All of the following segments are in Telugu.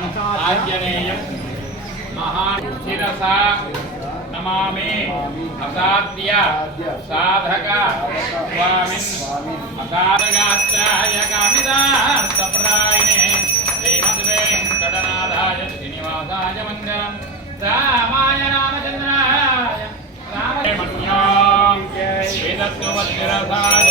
ఆంజనేయం మహాశిరసా నమామి అసాధ్య సాధక స్వామిన్ అసాధగాత్రాయ కామిదాస్తప్రాయణే శ్రీమద్ వెంకటనాథాయ శ్రీనివాసాయ మంగళం రామాయ రామచంద్రాయ రామమన్యాం వేదత్వవజ్రసాయ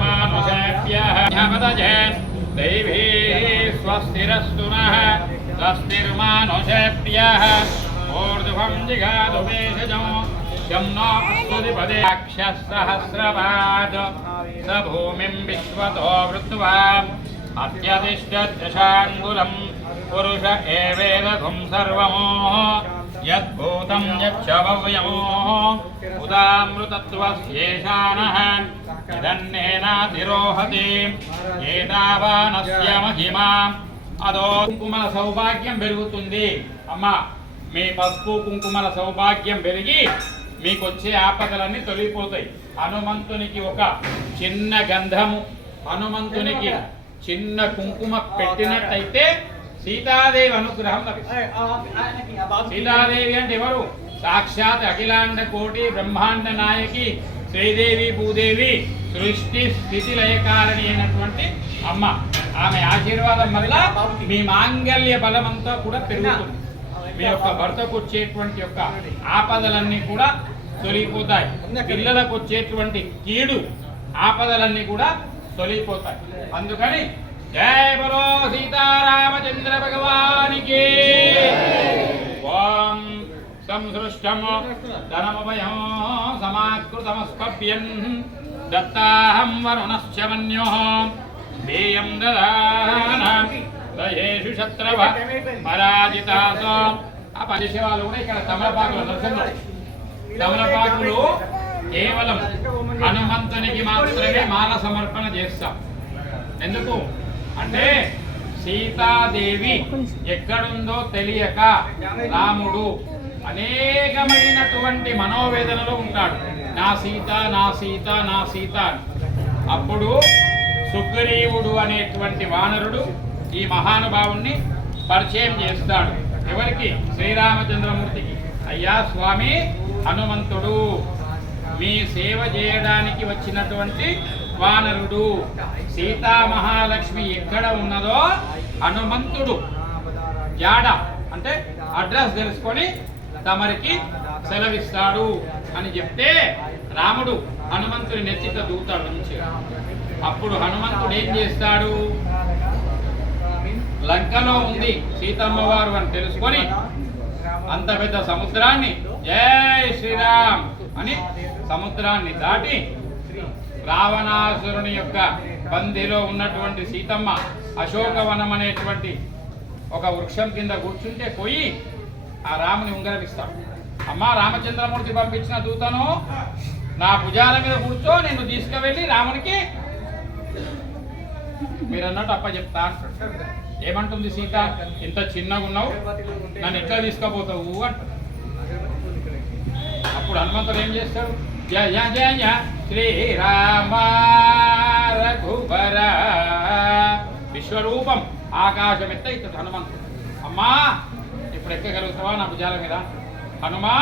నః దైవీ స్వస్తిరస్తు నః ఊర్ధ్వం జిగాదు వేషజం స భూమిం విశ్వతో వృత్వా అత్యతిష్టదశాంగులం పురుష ఏవేదఘుం సర్వమో యచ్చ భవ్యమో ఉదామృతత్వస్యేషానః ఇదన్నేనాతిరోహతి ఏతావానస్య మహిమా అదో కుంకుమల సౌభాగ్యం పెరుగుతుంది అమ్మా మీ పసుపు కుంకుమల సౌభాగ్యం పెరిగి మీకు వచ్చే ఆపదలన్నీ తొలగిపోతాయి. హనుమంతునికి ఒక చిన్న గంధము. హనుమంతునికి చిన్న కుంకుమ పెట్టినట్టయితే సీతాదేవి అనుగ్రహం సీతాదేవి అంటే ఎవరు? సాక్షాత్ అఖిలాండ కోటి బ్రహ్మాండ నాయకి శ్రీదేవి భూదేవి సృష్టి స్థితి లయకారణి అయినటువంటి అమ్మ. ఆమె ఆశీర్వాదం వల్ల మీ మాంగల్య బలమంతా కూడా పెరుగుతుంది. మీ యొక్క భర్తకు వచ్చేటువంటి యొక్క ఆపదలన్నీ కూడా తొలగిపోతాయి. పిల్లలకు వచ్చేటువంటి కీడు ఆపదలన్నీ కూడా తొలగిపోతాయి. అందుకని జయ బలో సీతారామచంద్ర భగవానికి ఓం సంసృష్టం ధనమభయం సమాకృతమస్కభ్యన్ దత్తాహం వరుణశ్చ మన్యో. దేయం దదాన దయేషు శత్రవ పరాజితాసో. ఆ పనిచేసేవాళ్ళు కూడా ఇక్కడ తమలపాకులు నరసింహుడు తమలపాకులు కేవలం హనుమంతునికి మాత్రమే మాల సమర్పణ చేస్తాం. ఎందుకు? అంటే సీతాదేవి ఎక్కడుందో తెలియక రాముడు అనేకమైనటువంటి మనోవేదనలో ఉంటాడు. నా సీత నా సీత నా సీత అప్పుడు సుగ్రీవుడు అనేటువంటి వానరుడు ఈ మహానుభావుణ్ణి పరిచయం చేస్తాడు. ఎవరికి? శ్రీరామచంద్రమూర్తికి. అయ్యా స్వామి హనుమంతుడు మీ సేవ చేయడానికి వచ్చినటువంటి వానరుడు సీతా మహాలక్ష్మి ఎక్కడ ఉన్నదో హనుమంతుడు. జాడ అంటే అడ్రస్ తెలుసుకొని తమరికి సెలవిస్తాడు అని చెప్తే రాముడు హనుమంతుడి నెచ్చిత దూతాడు నుంచి. అప్పుడు హనుమంతుడు ఏం చేస్తాడు? లంకలో ఉంది సీతమ్మవారు అని తెలుసుకొని అంత పెద్ద సముద్రాన్ని జై శ్రీరామ్ అని సముద్రాన్ని దాటి రావణాసురుని యొక్క పందిలో ఉన్నటువంటి సీతమ్మ అశోకవనం అనేటువంటి ఒక వృక్షం కింద కూర్చుంటే పోయి ఆ రాముని ఉంగరం అమ్మా రామచంద్రమూర్తి పంపించిన దూతను నా భుజాల మీద కూర్చో నేను తీసుకువెళ్ళి రామునికి మీరు అన్నట్టు అప్ప చెప్తా ఏమంటుంది సీత? ఇంత చిన్నగా ఉన్నావు నన్ను ఎట్లా తీసుకుపోతావు అంటారు అప్పుడు హనుమంతుడు ఏం చేస్తాడు? జయ జయ శ్రీరామ రఘువర విశ్వరూపం ఆకాశం ఎత్త ఇతడు హనుమంతుడు. అమ్మా ఇప్పుడు ఎక్కగలుగుతావా నా భుజాల మీద? హనుమా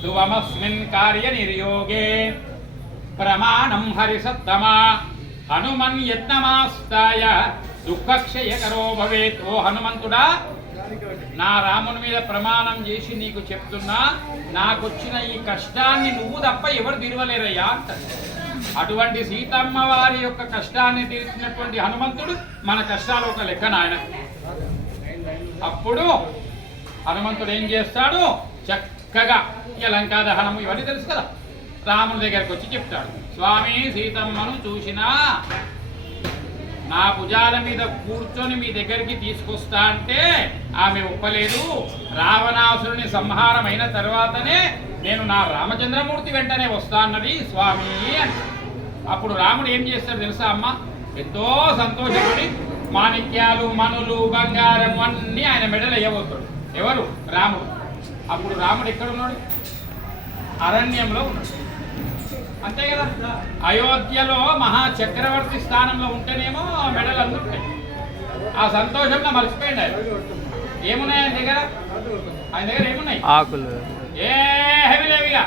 ధ్రువమస్మిన్ కార్య నిర్యోగే ప్రమాణం హరిసత్తమా. హనుమన్ యత్నమాస్తాయ. దుఃఖక్షయకరో భవేత్ ఓ హనుమంతుడా. నా రాముని మీద ప్రమాణం చేసి నీకు చెప్తున్నా నాకొచ్చిన ఈ కష్టాన్ని నువ్వు తప్ప ఎవరు తీరవలేరయ్యా అంటాడు అటువంటి సీతమ్మ వారి యొక్క కష్టాన్ని తీర్చినటువంటి హనుమంతుడు మన కష్టాలు ఒక లెక్క నాయన. అప్పుడు హనుమంతుడు ఏం చేస్తాడు? చక్కగా ఇక లంకా దహనము ఇవన్నీ తెలుసు కదా. రాముని దగ్గరికి వచ్చి చెప్తాడు. స్వామి సీతమ్మను చూసినా నా భుజాల మీద కూర్చొని మీ దగ్గరికి తీసుకొస్తా అంటే ఆమె ఒప్పలేదు. రావణాసురుని సంహారం అయిన తర్వాతనే నేను నా రామచంద్రమూర్తి వెంటనే వస్తా అన్నది స్వామి అప్పుడు రాముడు ఏం చేస్తాడు తెలుసా అమ్మ? ఎంతో సంతోషపడి మాణిక్యాలు మనులు బంగారం అన్నీ ఆయన మెడలు వేయబోతాడు. ఎవరు? రాముడు. అప్పుడు రాముడు ఎక్కడున్నాడు అరణ్యంలో ఉన్నాడు. అంతే కదా? అయోధ్యలో మహా చక్రవర్తి స్థానంలో ఉంటేనేమో మెడలు అందుతాయి ఆ సంతోషంలో మర్చిపోయింది ఆయన. ఏమున్నాయి ఆయన దగ్గర? ఆయన దగ్గర ఏమున్నాయి? ఆకులు. ఏమి లేవిగా.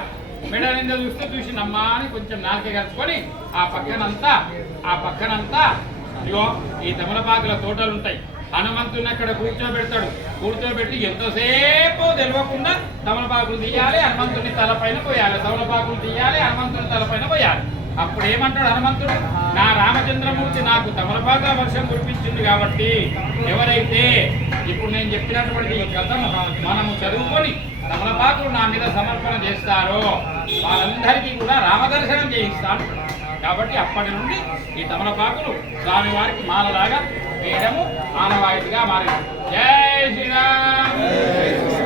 మెడల నింద చూస్తే చూసినమ్మా అని కొంచెం నాలుకే కలుసుకొని ఆ పక్కనంతా ఆ పక్కనంతా ఇగో ఈ తమలపాకుల తోటలు ఉంటాయి. హనుమంతుని అక్కడ కూర్చోబెడతాడు. కూర్చోబెట్టి ఎంతసేపు తెలియకుండా తమలపాకులు తీయాలి హనుమంతుని తలపైన పోయాలి. తమలపాకులు తీయాలి హనుమంతుని తలపైన పోయాలి. అప్పుడు ఏమంటాడు హనుమంతుడు? నా రామచంద్రమూర్తి నాకు తమలపాక వర్షం కురిపించింది కాబట్టి ఎవరైతే ఇప్పుడు నేను చెప్పినటువంటి ఈ కథను మనము చదువుకొని తమలపాకులు నా మీద సమర్పణ చేస్తారో వాళ్ళందరికీ కూడా రామదర్శనం చేయిస్తాను. కాబట్టి అప్పటి నుండి ఈ తమలపాకులు స్వామివారికి మాలలాగా వేయడము ఆనవాయితీగా మారింది జై శ్రీరామ్!